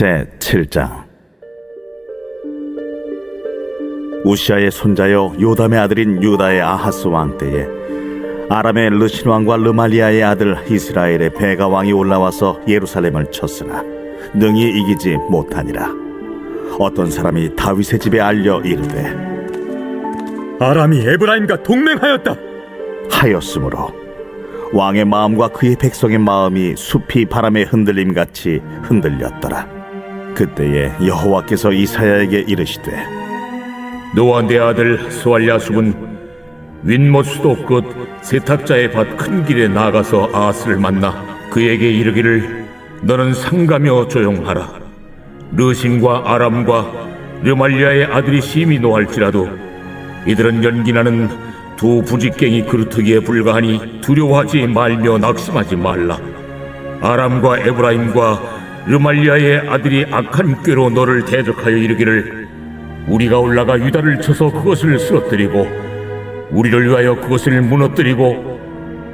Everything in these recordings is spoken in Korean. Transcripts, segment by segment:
제7장. 우시아의 손자요 요담의 아들인 유다의 아하스 왕 때에 아람의 르신 왕과 르말리아의 아들 이스라엘의 베가 왕이 올라와서 예루살렘을 쳤으나 능히 이기지 못하니라. 어떤 사람이 다윗의 집에 알려 이르되 아람이 에브라임과 동맹하였다 하였으므로 왕의 마음과 그의 백성의 마음이 숲이 바람에 흔들림같이 흔들렸더라. 그때에 여호와께서 이사야에게 이르시되 너와 내 아들 스왈랴숲은 윗못 수도 끝 세탁자의 밭 큰 길에 나가서 아하스를 만나 그에게 이르기를 너는 상가며 조용하라. 르신과 아람과 르말리아의 아들이 심히 노할지라도 이들은 연기나는 두 부직갱이 그루터기에 불과하니 두려워하지 말며 낙심하지 말라. 아람과 에브라임과 르말리아의 아들이 악한 꾀로 너를 대적하여 이르기를 우리가 올라가 유다를 쳐서 그것을 쓰러뜨리고 우리를 위하여 그것을 무너뜨리고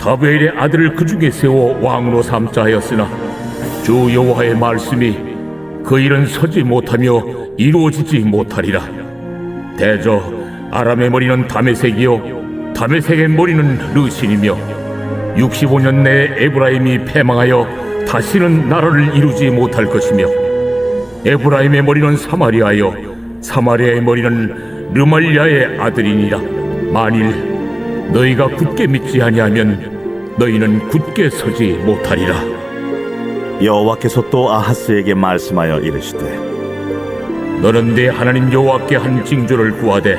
다베엘의 아들을 그 중에 세워 왕으로 삼자 하였으나 주 여호와의 말씀이 그 일은 서지 못하며 이루어지지 못하리라. 대저 아람의 머리는 다메섹이요 다메섹의 머리는 르신이며 65년 내에 에브라임이 패망하여 다시는 나라를 이루지 못할 것이며 에브라임의 머리는 사마리아요 사마리아의 머리는 르말리아의 아들이니라. 만일 너희가 굳게 믿지 아니하면 너희는 굳게 서지 못하리라. 여호와께서 또 아하스에게 말씀하여 이르시되 너는 내 하나님 여호와께 한 징조를 구하되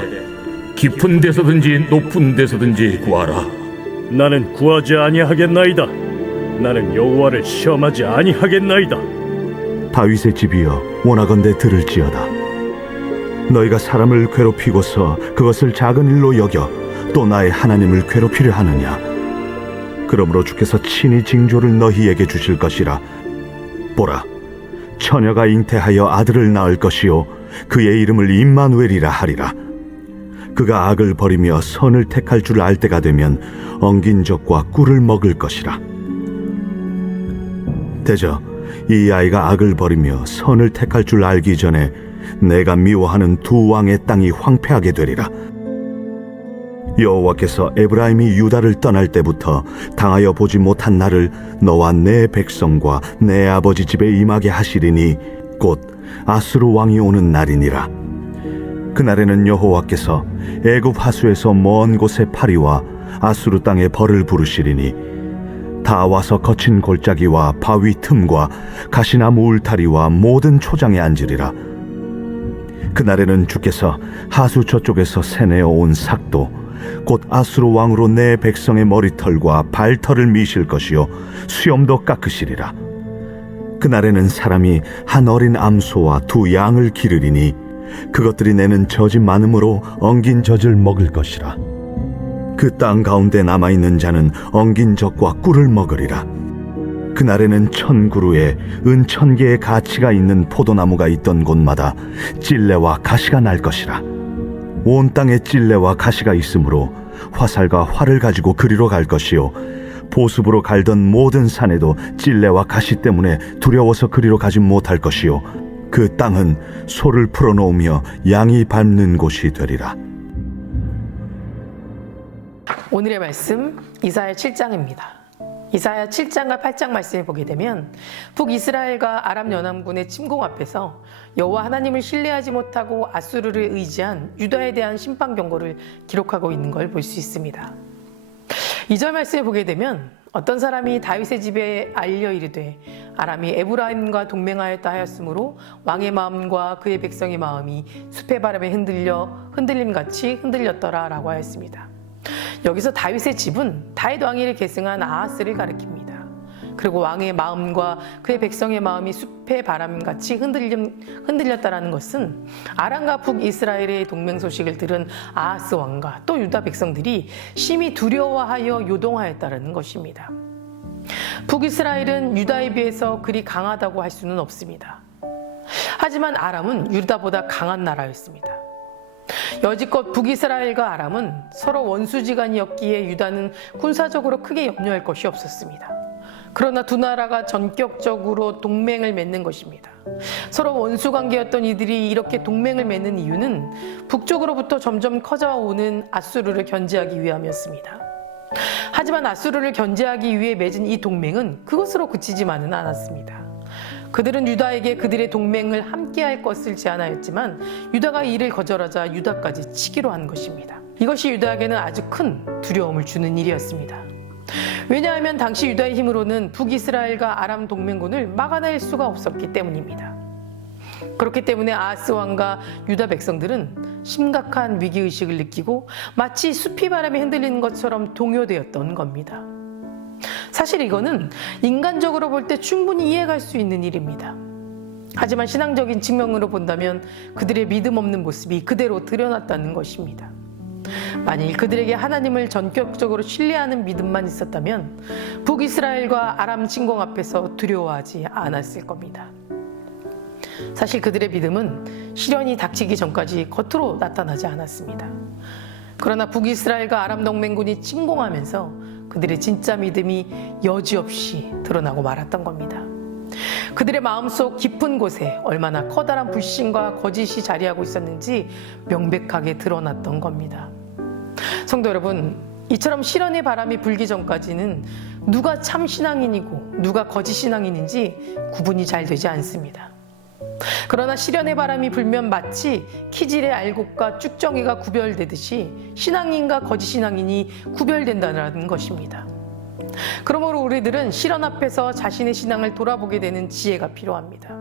깊은 데서든지 높은 데서든지 구하라. 나는 구하지 아니하겠나이다. 나는 여호와를 시험하지 아니하겠나이다. 다윗의 집이여 원하건대 들을지어다. 너희가 사람을 괴롭히고서 그것을 작은 일로 여겨 또 나의 하나님을 괴롭히려 하느냐. 그러므로 주께서 친히 징조를 너희에게 주실 것이라. 보라, 처녀가 잉태하여 아들을 낳을 것이요 그의 이름을 임마누엘이라 하리라. 그가 악을 버리며 선을 택할 줄 알 때가 되면 엉긴 적과 꿀을 먹을 것이라. 대저 이 아이가 악을 버리며 선을 택할 줄 알기 전에 내가 미워하는 두 왕의 땅이 황폐하게 되리라. 여호와께서 에브라임이 유다를 떠날 때부터 당하여 보지 못한 날을 너와 내 백성과 내 아버지 집에 임하게 하시리니 곧 아수르 왕이 오는 날이니라. 그날에는 여호와께서 애굽 하수에서 먼 곳에 파리와 아수르 땅에 벌을 부르시리니 다 와서 거친 골짜기와 바위 틈과 가시나무 울타리와 모든 초장에 앉으리라. 그날에는 주께서 하수 저쪽에서 새내어 온 삭도 곧 아수르 왕으로 내 백성의 머리털과 발털을 미실 것이요 수염도 깎으시리라. 그날에는 사람이 한 어린 암소와 두 양을 기르리니 그것들이 내는 젖이 많음으로 엉긴 젖을 먹을 것이라. 그 땅 가운데 남아있는 자는 엉긴 젖과 꿀을 먹으리라. 그날에는 1000그루에 은 1000개의 가치가 있는 포도나무가 있던 곳마다 찔레와 가시가 날 것이라. 온 땅에 찔레와 가시가 있으므로 화살과 활을 가지고 그리로 갈 것이요 보습으로 갈던 모든 산에도 찔레와 가시 때문에 두려워서 그리로 가지 못할 것이요 그 땅은 소를 풀어놓으며 양이 밟는 곳이 되리라. 오늘의 말씀 이사야 7장입니다. 이사야 7장과 8장 말씀을 보게 되면 북이스라엘과 아람 연합군의 침공 앞에서 여호와 하나님을 신뢰하지 못하고 아수르를 의지한 유다에 대한 심판 경고를 기록하고 있는 걸 볼 수 있습니다. 2절 말씀을 보게 되면 어떤 사람이 다윗의 집에 알려 이르되 아람이 에브라임과 동맹하였다 하였으므로 왕의 마음과 그의 백성의 마음이 숲의 바람에 흔들림같이 흔들렸더라 라고 하였습니다. 여기서 다윗의 집은 다윗 왕위를 계승한 아하스를 가리킵니다. 그리고 왕의 마음과 그의 백성의 마음이 숲의 바람같이 흔들렸다라는 것은 아람과 북이스라엘의 동맹 소식을 들은 아하스 왕과 또 유다 백성들이 심히 두려워하여 요동하였다라는 것입니다. 북이스라엘은 유다에 비해서 그리 강하다고 할 수는 없습니다. 하지만 아람은 유다보다 강한 나라였습니다. 여지껏 북이스라엘과 아람은 서로 원수지간이었기에 유다는 군사적으로 크게 염려할 것이 없었습니다. 그러나 두 나라가 전격적으로 동맹을 맺는 것입니다. 서로 원수 관계였던 이들이 이렇게 동맹을 맺는 이유는 북쪽으로부터 점점 커져오는 아수르를 견제하기 위함이었습니다. 하지만 아수르를 견제하기 위해 맺은 이 동맹은 그것으로 그치지만은 않았습니다. 그들은 유다에게 그들의 동맹을 함께할 것을 제안하였지만 유다가 이를 거절하자 유다까지 치기로 한 것입니다. 이것이 유다에게는 아주 큰 두려움을 주는 일이었습니다. 왜냐하면 당시 유다의 힘으로는 북이스라엘과 아람 동맹군을 막아낼 수가 없었기 때문입니다. 그렇기 때문에 아하스 왕과 유다 백성들은 심각한 위기의식을 느끼고 마치 숲이 바람에 흔들리는 것처럼 동요되었던 겁니다. 사실 이거는 인간적으로 볼 때 충분히 이해갈 수 있는 일입니다. 하지만 신앙적인 측면으로 본다면 그들의 믿음 없는 모습이 그대로 드러났다는 것입니다. 만일 그들에게 하나님을 전격적으로 신뢰하는 믿음만 있었다면 북이스라엘과 아람 침공 앞에서 두려워하지 않았을 겁니다. 사실 그들의 믿음은 시련이 닥치기 전까지 겉으로 나타나지 않았습니다. 그러나 북이스라엘과 아람 동맹군이 침공하면서 그들의 진짜 믿음이 여지없이 드러나고 말았던 겁니다. 그들의 마음속 깊은 곳에 얼마나 커다란 불신과 거짓이 자리하고 있었는지 명백하게 드러났던 겁니다. 성도 여러분, 이처럼 시련의 바람이 불기 전까지는 누가 참 신앙인이고 누가 거짓 신앙인인지 구분이 잘 되지 않습니다. 그러나 시련의 바람이 불면 마치 키질의 알곡과 쭉정이가 구별되듯이 신앙인과 거짓 신앙인이 구별된다는 것입니다. 그러므로 우리들은 시련 앞에서 자신의 신앙을 돌아보게 되는 지혜가 필요합니다.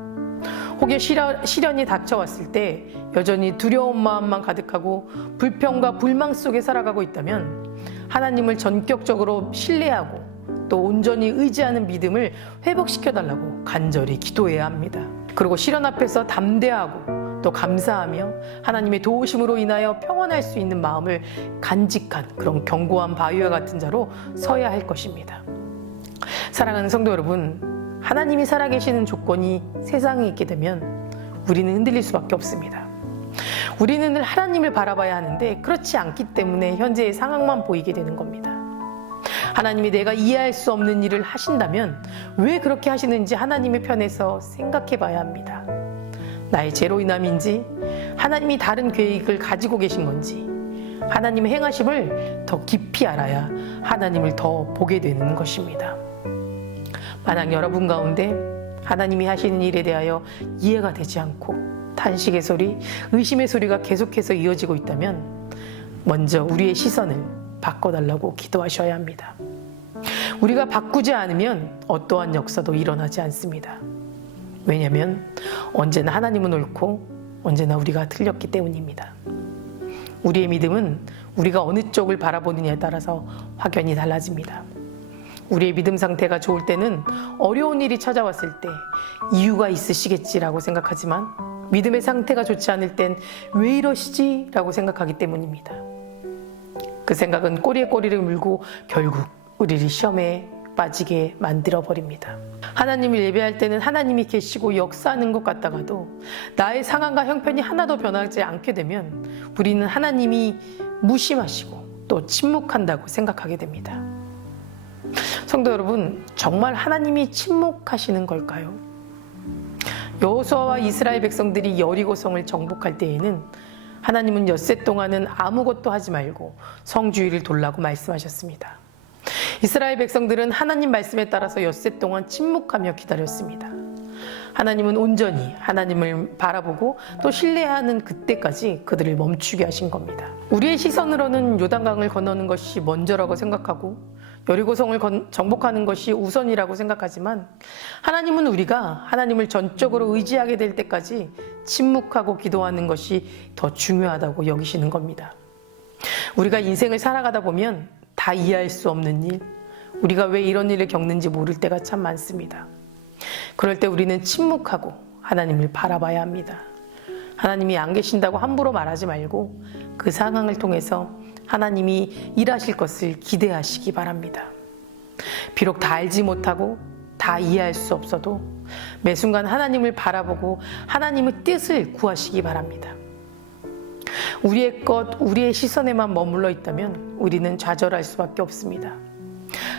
혹여 시련이 닥쳐왔을 때 여전히 두려운 마음만 가득하고 불평과 불망 속에 살아가고 있다면 하나님을 전격적으로 신뢰하고 또 온전히 의지하는 믿음을 회복시켜달라고 간절히 기도해야 합니다. 그리고 시련 앞에서 담대하고 또 감사하며 하나님의 도우심으로 인하여 평안할 수 있는 마음을 간직한 그런 견고한 바위와 같은 자로 서야 할 것입니다. 사랑하는 성도 여러분, 하나님이 살아계시는 조건이 세상에 있게 되면 우리는 흔들릴 수밖에 없습니다. 우리는 늘 하나님을 바라봐야 하는데 그렇지 않기 때문에 현재의 상황만 보이게 되는 겁니다. 하나님이 내가 이해할 수 없는 일을 하신다면 왜 그렇게 하시는지 하나님의 편에서 생각해 봐야 합니다. 나의 죄로 인함인지 하나님이 다른 계획을 가지고 계신 건지 하나님의 행하심을 더 깊이 알아야 하나님을 더 보게 되는 것입니다. 만약 여러분 가운데 하나님이 하시는 일에 대하여 이해가 되지 않고 탄식의 소리, 의심의 소리가 계속해서 이어지고 있다면 먼저 우리의 시선을 바꿔달라고 기도하셔야 합니다. 우리가 바꾸지 않으면 어떠한 역사도 일어나지 않습니다. 왜냐하면 언제나 하나님은 옳고 언제나 우리가 틀렸기 때문입니다. 우리의 믿음은 우리가 어느 쪽을 바라보느냐에 따라서 확연히 달라집니다. 우리의 믿음 상태가 좋을 때는 어려운 일이 찾아왔을 때 이유가 있으시겠지라고 생각하지만 믿음의 상태가 좋지 않을 땐 왜 이러시지? 라고 생각하기 때문입니다. 그 생각은 꼬리에 꼬리를 물고 결국 우리를 시험에 빠지게 만들어버립니다. 하나님을 예배할 때는 하나님이 계시고 역사하는 것 같다가도 나의 상황과 형편이 하나도 변하지 않게 되면 우리는 하나님이 무심하시고 또 침묵한다고 생각하게 됩니다. 성도 여러분, 정말 하나님이 침묵하시는 걸까요? 여호수아와 이스라엘 백성들이 여리고성을 정복할 때에는 하나님은 엿새 동안은 아무것도 하지 말고 성주위를 돌라고 말씀하셨습니다. 이스라엘 백성들은 하나님 말씀에 따라서 엿새 동안 침묵하며 기다렸습니다. 하나님은 온전히 하나님을 바라보고 또 신뢰하는 그때까지 그들을 멈추게 하신 겁니다. 우리의 시선으로는 요단강을 건너는 것이 먼저라고 생각하고 여리고성을 정복하는 것이 우선이라고 생각하지만 하나님은 우리가 하나님을 전적으로 의지하게 될 때까지 침묵하고 기도하는 것이 더 중요하다고 여기시는 겁니다. 우리가 인생을 살아가다 보면 다 이해할 수 없는 일, 우리가 왜 이런 일을 겪는지 모를 때가 참 많습니다. 그럴 때 우리는 침묵하고 하나님을 바라봐야 합니다. 하나님이 안 계신다고 함부로 말하지 말고 그 상황을 통해서 하나님이 일하실 것을 기대하시기 바랍니다. 비록 다 알지 못하고 다 이해할 수 없어도 매 순간 하나님을 바라보고 하나님의 뜻을 구하시기 바랍니다. 우리의 것, 우리의 시선에만 머물러 있다면 우리는 좌절할 수밖에 없습니다.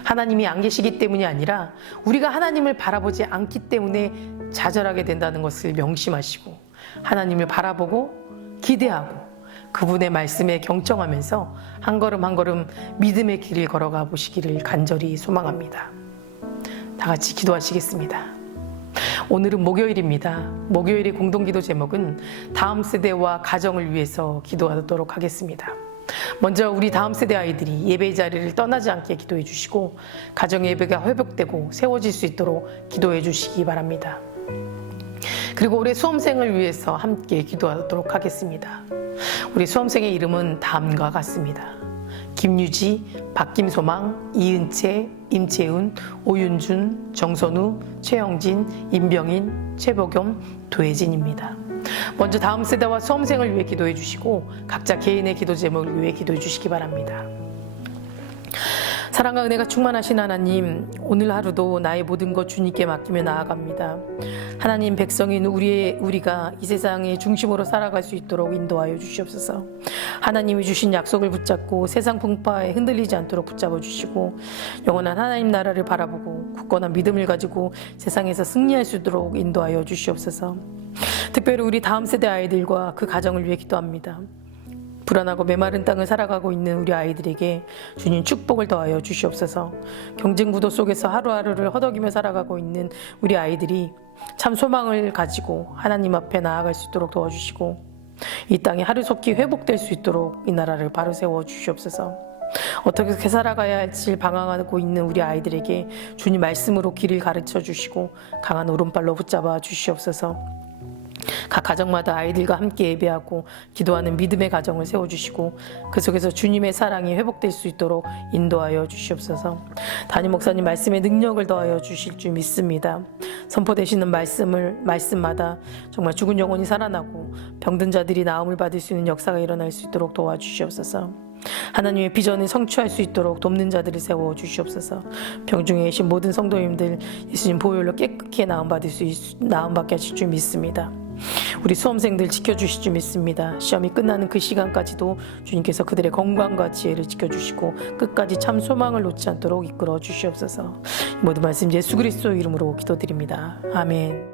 하나님이 안 계시기 때문이 아니라 우리가 하나님을 바라보지 않기 때문에 좌절하게 된다는 것을 명심하시고 하나님을 바라보고 기대하고 그분의 말씀에 경청하면서 한 걸음 한 걸음 믿음의 길을 걸어가 보시기를 간절히 소망합니다. 다 같이 기도하시겠습니다. 오늘은 목요일입니다. 목요일의 공동기도 제목은 다음 세대와 가정을 위해서 기도하도록 하겠습니다. 먼저 우리 다음 세대 아이들이 예배 자리를 떠나지 않게 기도해 주시고 가정 예배가 회복되고 세워질 수 있도록 기도해 주시기 바랍니다. 그리고 올해 수험생을 위해서 함께 기도하도록 하겠습니다. 우리 수험생의 이름은 다음과 같습니다. 김유지, 박김소망, 이은채, 임채은, 오윤준, 정선우, 최영진, 임병인, 최복겸, 도혜진입니다. 먼저 다음 세대와 수험생을 위해 기도해 주시고 각자 개인의 기도 제목을 위해 기도해 주시기 바랍니다. 사랑과 은혜가 충만하신 하나님, 오늘 하루도 나의 모든 것 주님께 맡기며 나아갑니다. 하나님, 백성인 우리가 이 세상의 중심으로 살아갈 수 있도록 인도하여 주시옵소서. 하나님이 주신 약속을 붙잡고 세상 풍파에 흔들리지 않도록 붙잡아 주시고 영원한 하나님 나라를 바라보고 굳건한 믿음을 가지고 세상에서 승리할 수 있도록 인도하여 주시옵소서. 특별히 우리 다음 세대 아이들과 그 가정을 위해 기도합니다. 불안하고 메마른 땅을 살아가고 있는 우리 아이들에게 주님 축복을 더하여 주시옵소서. 경쟁 구도 속에서 하루하루를 허덕이며 살아가고 있는 우리 아이들이 참 소망을 가지고 하나님 앞에 나아갈 수 있도록 도와주시고 이 땅이 하루속히 회복될 수 있도록 이 나라를 바로 세워 주시옵소서. 어떻게 살아가야 할지 방황하고 있는 우리 아이들에게 주님 말씀으로 길을 가르쳐 주시고 강한 오른발로 붙잡아 주시옵소서. 각 가정마다 아이들과 함께 예배하고 기도하는 믿음의 가정을 세워주시고 그 속에서 주님의 사랑이 회복될 수 있도록 인도하여 주시옵소서. 담임 목사님 말씀의 능력을 더하여 주실 줄 믿습니다. 선포되시는 말씀마다 정말 죽은 영혼이 살아나고 병든 자들이 나음을 받을 수 있는 역사가 일어날 수 있도록 도와주시옵소서. 하나님의 비전을 성취할 수 있도록 돕는 자들을 세워 주시옵소서. 병중에 계신 모든 성도님들 예수님 보혈로 깨끗이 나음받게 하실 줄 믿습니다. 우리 수험생들 지켜주실 줄 믿습니다. 시험이 끝나는 그 시간까지도 주님께서 그들의 건강과 지혜를 지켜주시고 끝까지 참 소망을 놓지 않도록 이끌어 주시옵소서. 모든 말씀 예수 그리스도의 이름으로 기도드립니다. 아멘.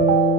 있습니다.